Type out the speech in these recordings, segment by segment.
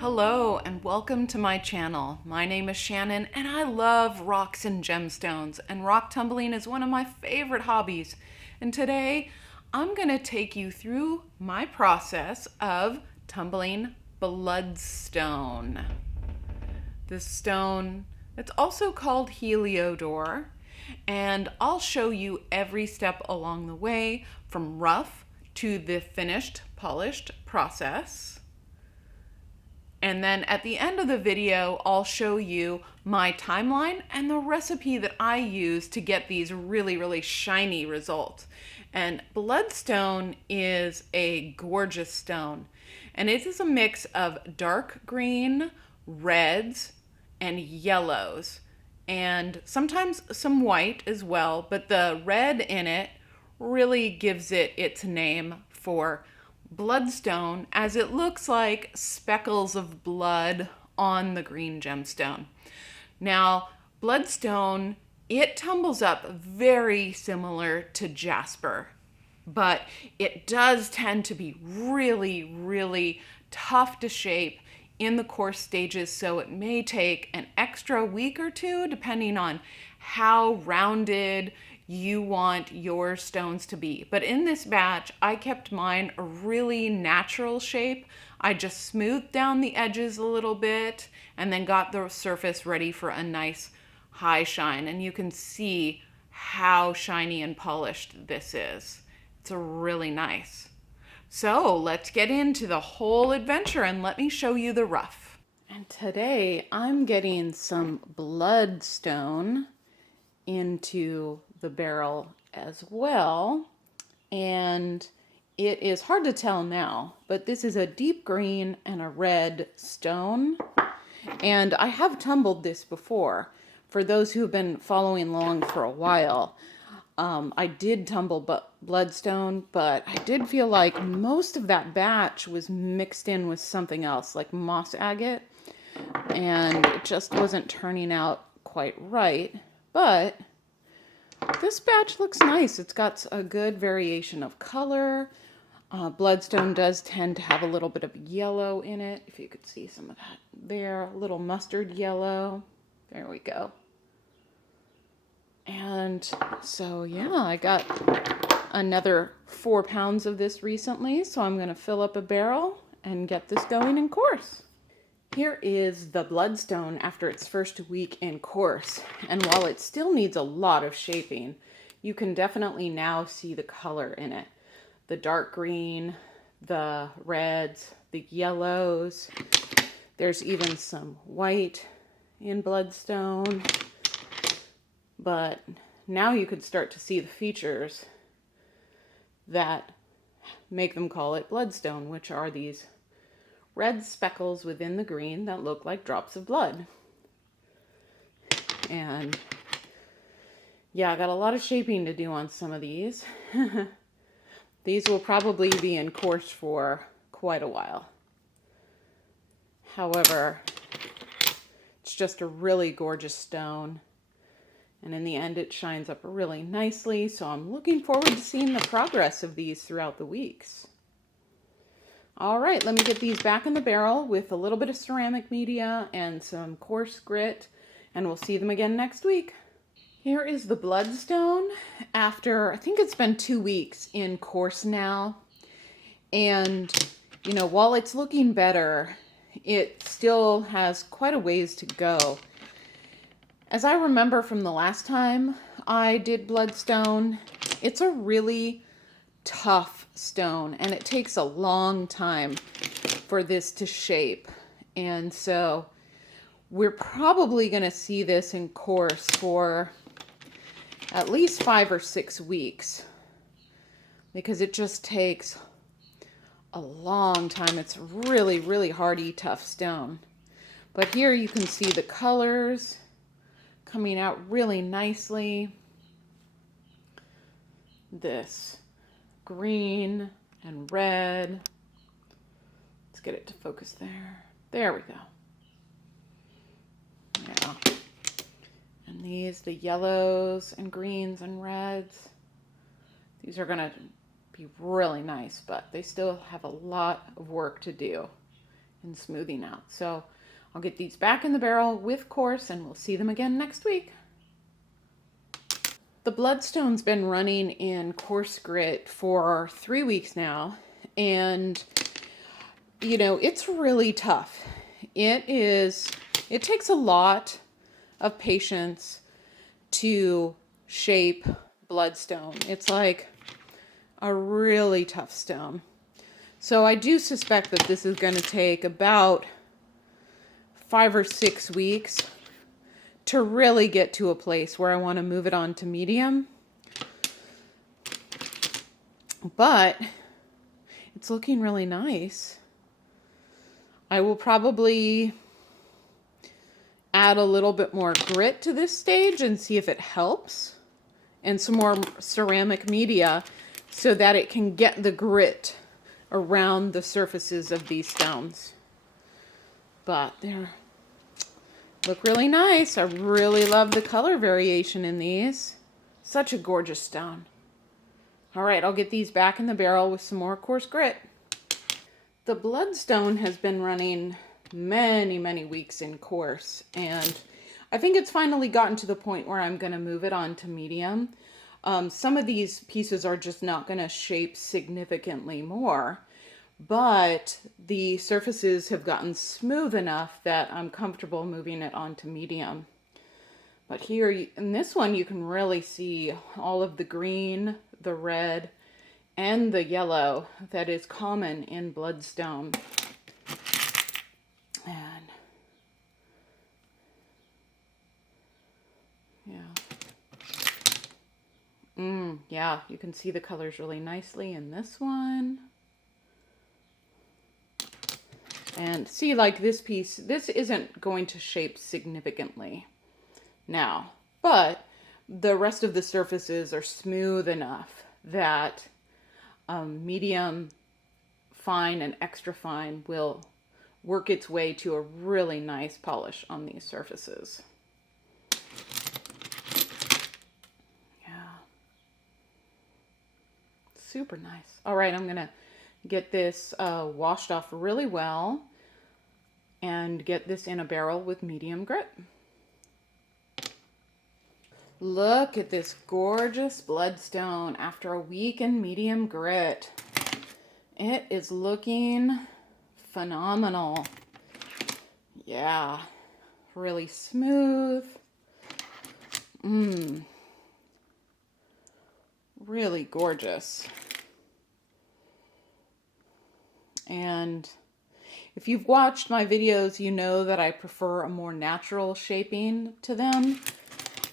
Hello and welcome to my channel. My name is Shannon and I love rocks and gemstones, and rock tumbling is one of my favorite hobbies. And today I'm going to take you through my process of tumbling bloodstone. This stone, it's also called Heliodor, and I'll show you every step along the way from rough to the finished polished process. And then at the end of the video, I'll show you my timeline and the recipe that I use to get these really shiny results. And bloodstone is a gorgeous stone. And it is a mix of dark green, reds, and yellows. And sometimes some white as well, but the red in it really gives it its name for bloodstone, as it looks like speckles of blood on the green gemstone. Now, bloodstone, it tumbles up very similar to jasper, but it does tend to be really tough to shape in the coarse stages, so it may take an extra week or two depending on how rounded you want your stones to be. But in this batch, I kept mine a really natural shape. I just smoothed down the edges a little bit and then got the surface ready for a nice high shine. And you can see how shiny and polished this is. It's really nice. So let's get into the whole adventure and let me show you the rough. And today I'm getting some bloodstone into the barrel as well, and it is hard to tell now, but this is a deep green and a red stone, and I have tumbled this before. For those who have been following along for a while, I did tumble bloodstone, but I did feel like most of that batch was mixed in with something else, like moss agate, and it just wasn't turning out quite right. But this batch looks nice. It's got a good variation of color. Bloodstone does tend to have a little bit of yellow in it. If you could see some of that there, a little mustard yellow. There we go. And so, yeah, I got another 4 pounds of this recently, so I'm going to fill up a barrel and get this going in course. Here is the bloodstone after its first week in course, and while it still needs a lot of shaping, you can definitely now see the color in it. The dark green, the reds, the yellows. There's even some white in bloodstone, but now you could start to see the features that make them call it bloodstone, which are these red speckles within the green that look like drops of blood. And yeah, I got a lot of shaping to do on some of these. These will probably be in course for quite a while. However, it's just a really gorgeous stone, and in the end it shines up really nicely, so I'm looking forward to seeing the progress of these throughout the weeks. All right, let me get these back in the barrel with a little bit of ceramic media and some coarse grit, and we'll see them again next week. Here is the bloodstone after, I think it's been 2 weeks in course now. And, you know, while it's looking better, it still has quite a ways to go. As I remember from the last time I did bloodstone, it's a really tough stone, and it takes a long time for this to shape. And so we're probably going to see this in course for at least 5 or 6 weeks, because it just takes a long time. It's really hardy, tough stone. But here you can see the colors coming out really nicely. This green and red. Let's get it to focus there. There we go. Yeah. And these, the yellows and greens and reds. These are going to be really nice, but they still have a lot of work to do. and smoothing out. So I'll get these back in the barrel with coarse, and we'll see them again next week. The Bloodstone's been running in coarse grit for 3 weeks now, and you know, it's really tough. It takes a lot of patience to shape Bloodstone. It's like a really tough stone. So I do suspect that this is going to take about 5 or 6 weeks to really get to a place where I want to move it on to medium. But it's looking really nice. I will probably add a little bit more grit to this stage and see if it helps, and some more ceramic media so that it can get the grit around the surfaces of these stones. But they look really nice. I really love the color variation in these. Such a gorgeous stone. All right, I'll get these back in the barrel with some more coarse grit. The Bloodstone has been running many, many weeks in coarse, and I think it's finally gotten to the point where I'm going to move it on to medium. Some of these pieces are just not going to shape significantly more, but the surfaces have gotten smooth enough that I'm comfortable moving it on to medium. But here in this one, you can really see all of the green, the red, and the yellow that is common in Bloodstone. And yeah, you can see the colors really nicely in this one. And see, like this piece, this isn't going to shape significantly now, but the rest of the surfaces are smooth enough that medium, fine, and extra fine will work its way to a really nice polish on these surfaces. Yeah. Super nice. All right, I'm going to get this washed off really well and get this in a barrel with medium grit. Look at this gorgeous Bloodstone after a week in medium grit. It is looking phenomenal. Yeah, really smooth. Really gorgeous. And if you've watched my videos, you know that I prefer a more natural shaping to them.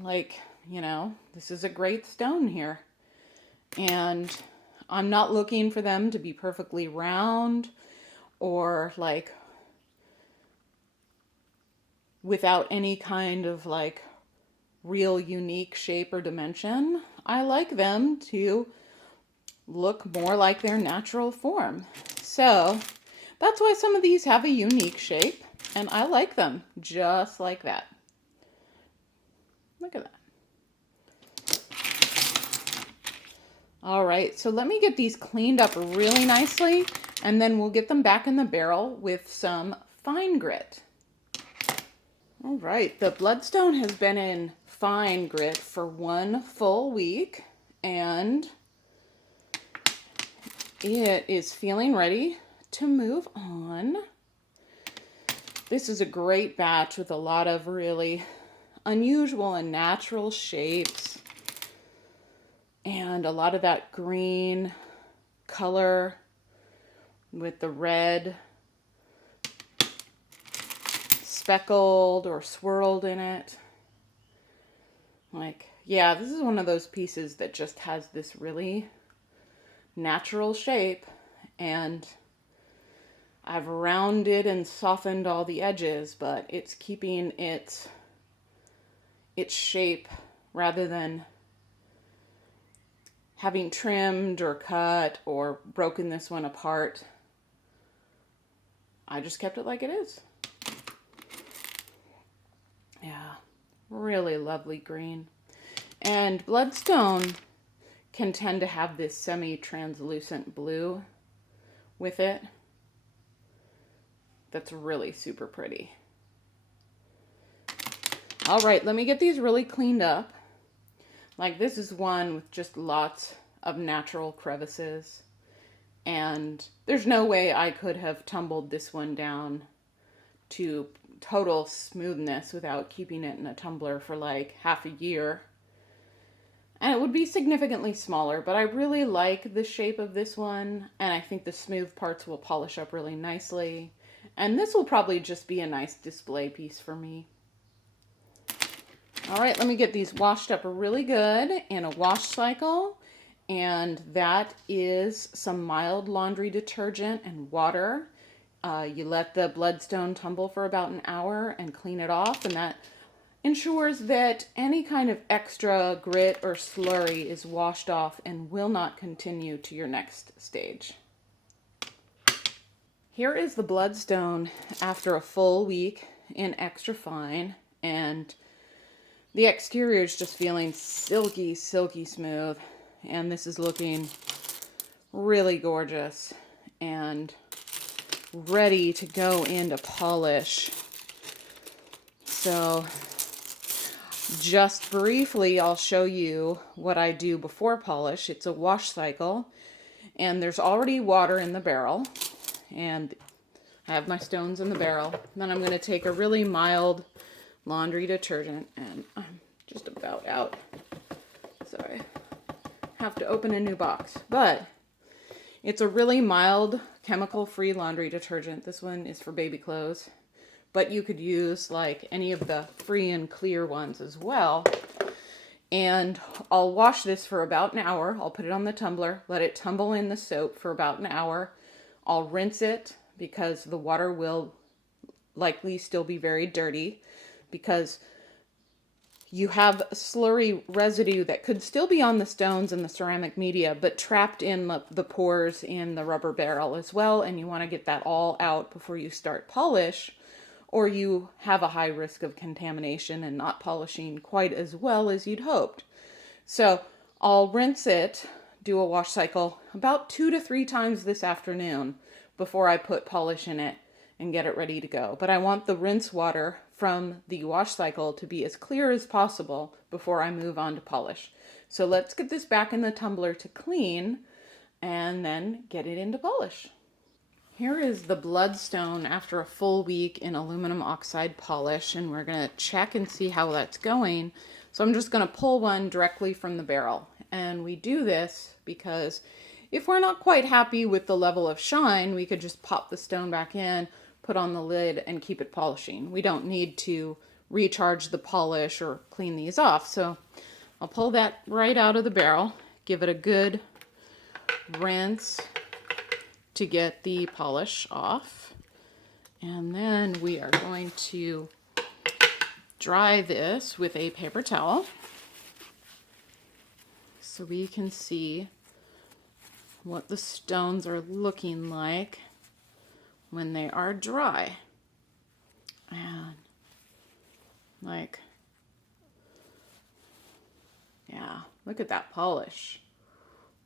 Like, you know, this is a great stone here. And I'm not looking for them to be perfectly round or like without any kind of like real unique shape or dimension. I like them to look more like their natural form. So that's why some of these have a unique shape, and I like them just like that. Look at that. All right, so let me get these cleaned up really nicely, and then we'll get them back in the barrel with some fine grit. All right, the Bloodstone has been in fine grit for 1 full week, and it is feeling ready to move on. This is a great batch with a lot of really unusual and natural shapes, and a lot of that green color with the red speckled or swirled in it. Like, yeah, this is one of those pieces that just has this really natural shape, and I've rounded and softened all the edges, but it's keeping its shape rather than having trimmed or cut or broken this one apart. I just kept it like it is. Yeah, really lovely green. And Bloodstone can tend to have this semi-translucent blue with it. that's really super pretty. All right, let me get these really cleaned up. Like this is one with just lots of natural crevices. And there's no way I could have tumbled this one down to total smoothness without keeping it in a tumbler for like half a year. And it would be significantly smaller, but I really like the shape of this one, and I think the smooth parts will polish up really nicely. And this will probably just be a nice display piece for me. All right, let me get these washed up really good in a wash cycle. And that is some mild laundry detergent and water. You let the Bloodstone tumble for about an hour and clean it off, and that ensures that any kind of extra grit or slurry is washed off and will not continue to your next stage. Here is the Bloodstone after a full week in extra fine, and the exterior is just feeling silky, silky smooth, and this is looking really gorgeous and ready to go into polish. So just briefly, I'll show you what I do before polish. It's a wash cycle, and there's already water in the barrel, and I have my stones in the barrel. Then I'm going to take a really mild laundry detergent, and I'm just about out. Sorry, have to open a new box, but it's a really mild chemical-free laundry detergent. This one is for baby clothes, but you could use like any of the free and clear ones as well. And I'll wash this for about an hour. I'll put it on the tumbler, let it tumble in the soap for about an hour. I'll rinse it because the water will likely still be very dirty, because you have slurry residue that could still be on the stones and the ceramic media, but trapped in the pores in the rubber barrel as well, and you want to get that all out before you start polish, or you have a high risk of contamination and not polishing quite as well as you'd hoped. So I'll rinse it, do a wash cycle about 2 to 3 times this afternoon before I put polish in it and get it ready to go. But I want the rinse water from the wash cycle to be as clear as possible before I move on to polish. So let's get this back in the tumbler to clean and then get it into polish. Here is the Bloodstone after a full week in aluminum oxide polish, and we're going to check and see how that's going. So I'm just going to pull one directly from the barrel. And we do this because if we're not quite happy with the level of shine, we could just pop the stone back in, put on the lid, and keep it polishing. We don't need to recharge the polish or clean these off. So I'll pull that right out of the barrel, give it a good rinse to get the polish off. And then we are going to dry this with a paper towel so we can see what the stones are looking like when they are dry. And like, yeah, look at that polish.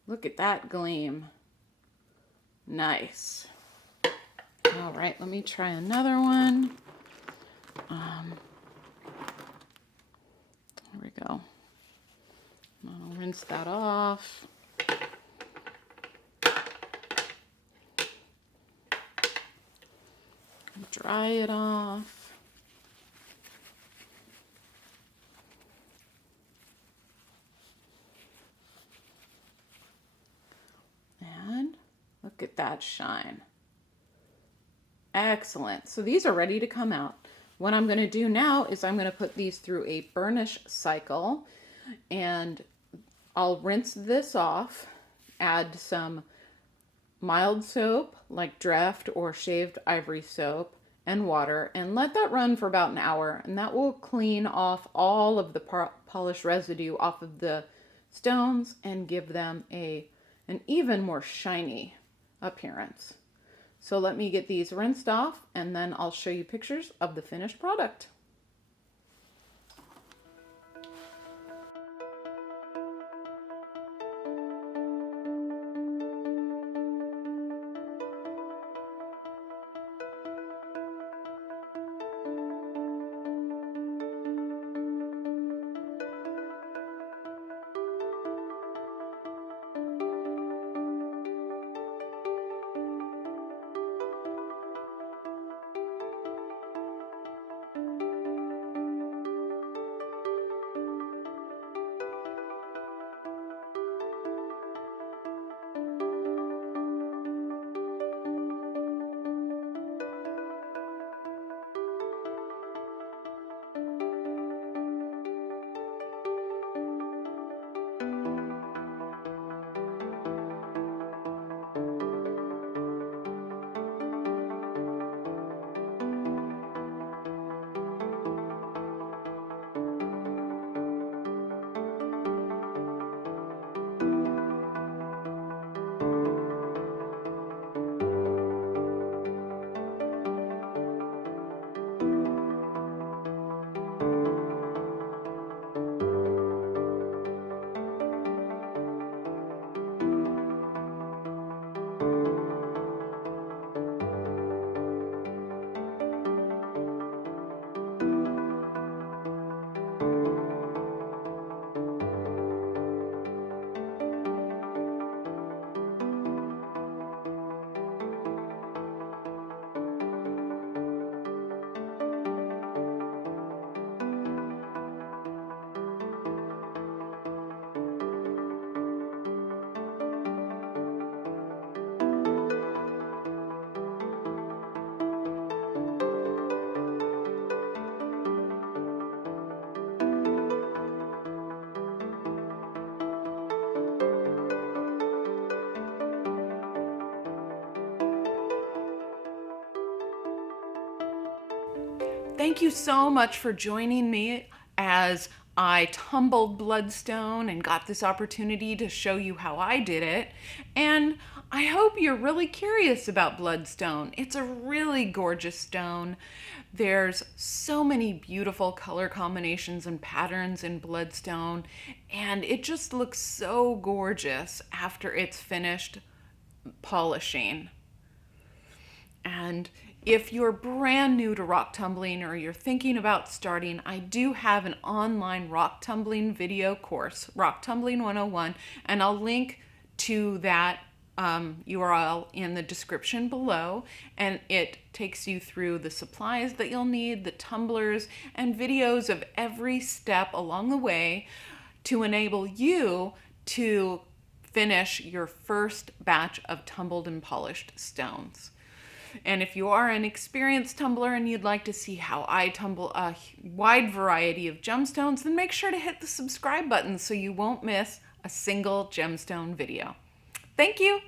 Look at that gleam. Nice. All right, let me try another one. There we go. I'll rinse that off. Dry it off. And look at that shine. Excellent. So these are ready to come out. What I'm going to do now is I'm going to put these through a burnish cycle, and I'll rinse this off, add some mild soap like Draft or shaved ivory soap and water, and let that run for about an hour, and that will clean off all of the polish residue off of the stones and give them an even more shiny appearance. So let me get these rinsed off, and then I'll show you pictures of the finished product. Thank you so much for joining me as I tumbled Bloodstone and got this opportunity to show you how I did it. And I hope you're really curious about Bloodstone. It's a really gorgeous stone. There's so many beautiful color combinations and patterns in Bloodstone, and it just looks so gorgeous after it's finished polishing. And if you're brand new to rock tumbling or you're thinking about starting, I do have an online rock tumbling video course, Rock Tumbling 101, and I'll link to that URL in the description below, and it takes you through the supplies that you'll need, the tumblers, and videos of every step along the way to enable you to finish your first batch of tumbled and polished stones. And if you are an experienced tumbler and you'd like to see how I tumble a wide variety of gemstones, then make sure to hit the subscribe button so you won't miss a single gemstone video. Thank you.